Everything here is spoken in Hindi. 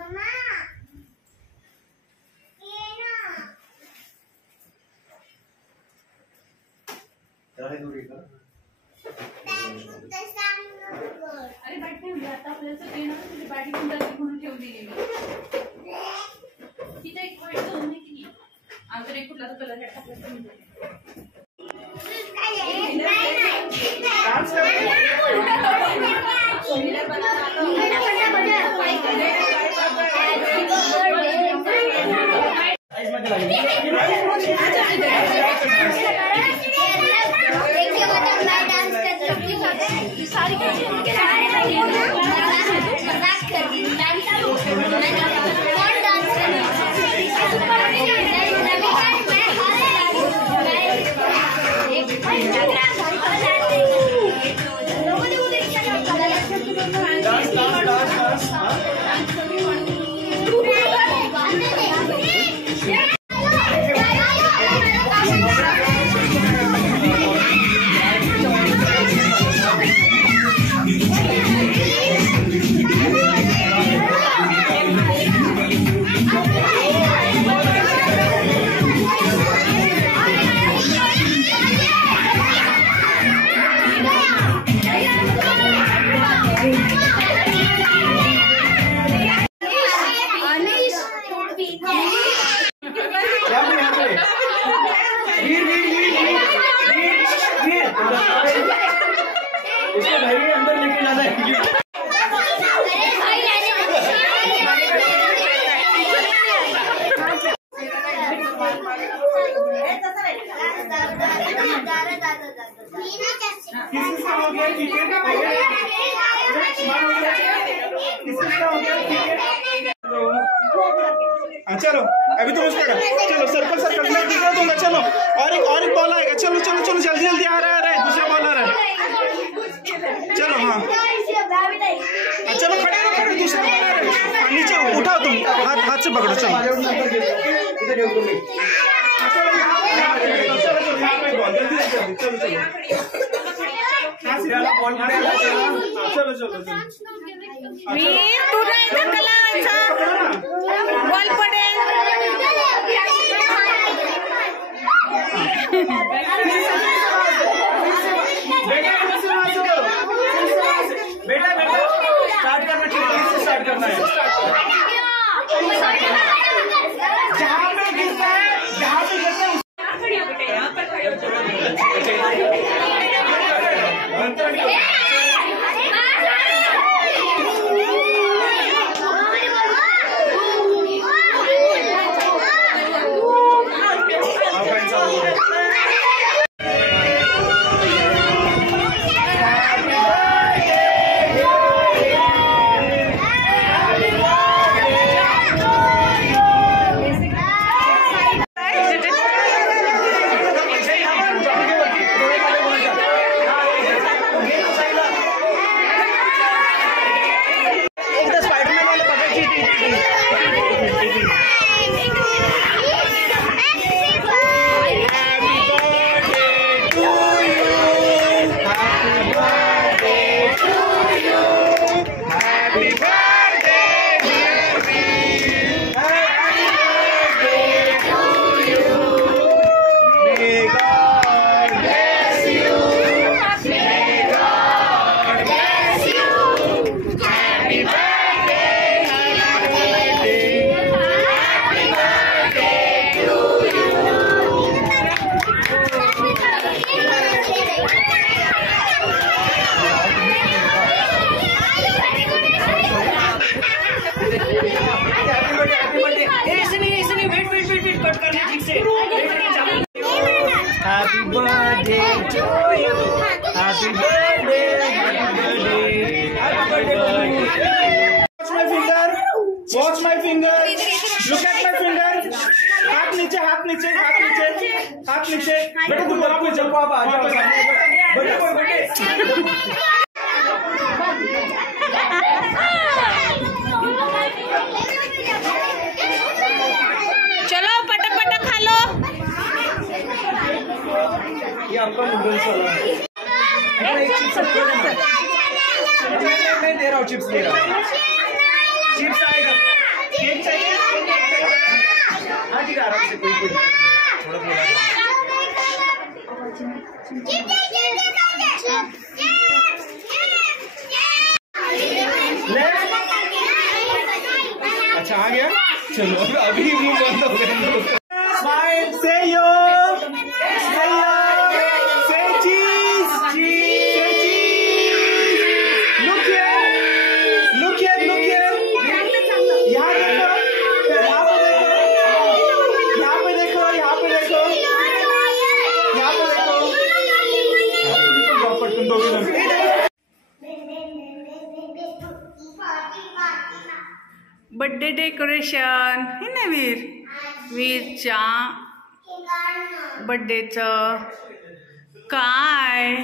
अरे बॅट ठेवली आता आपल्याला ते ना तुझी बॅटिंग म्हणून ठेवली तिथे एक पॉइंट दोन नाही की अजून एक कुठला कलर टाकला चलो अभी तो उसका चलो सर्कल सर्कल मैं दिखा दूंगा। चलो और एक बॉल आएगा। चलो चलो चलो जल्दी जल्दी आ रहा है दूसरा बॉल आ रहा है। चलो हाँ चलो खड़े रहो खड़े दूसरा बॉल आ रहा है। नीचे उठाओ तुम हाथ से पकड़ो। चलो चलो चलो वीर तुला इथं कलावांचा बॉल पडेल। बेटा बेटा स्टार्ट करना चाहिए। स्टार्ट करना है जहाँ पे गिरता है जहाँ पे गिरता है Happy birthday to you. Happy birthday. Happy birthday. Watch my finger. Watch my finger. Look at my finger. हाथ नीचे हाथ नीचे हाथ नीचे हाथ नीचे। बेटा तुम वापस जाओ आप आ जाओ। बेटे कोई बेटे। चलो पटक पटक खा लो। ये आपका नूडल्स वाला है। एक चिप्स नहीं दे रहा हूँ चिप्स दे रहा हूँ। चिप्स आएगा। अच्छा आ गया, चलो अभी मुंह बंद हो गया। स्माइल, से यो, से चीज, से चीज। Look here, look here, look here. यहाँ देखो, यहाँ पे देखो, यहाँ पे देखो, यहाँ पे देखो, यहाँ पे देखो। तुम दोगे बर्थडे डेकोरेशन हे ना वीरच्या बर्थडेचं काय